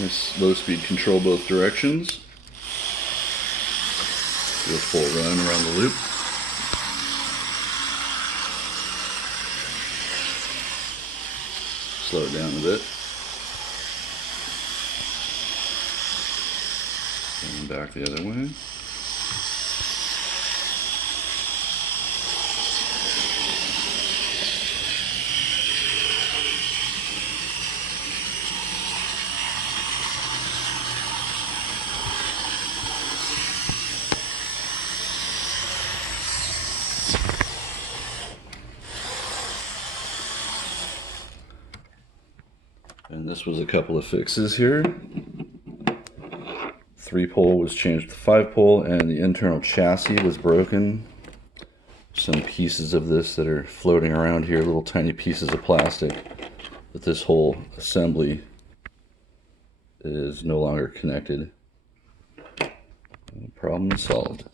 Nice low-speed control both directions. Just full run around the loop. Slow it down a bit. And back the other way. And this was a couple of fixes here. 3-pole was changed to 5-pole, and the internal chassis was broken. Some pieces of this that are floating around here, little tiny pieces of plastic. But this whole assembly is no longer connected. Problem solved.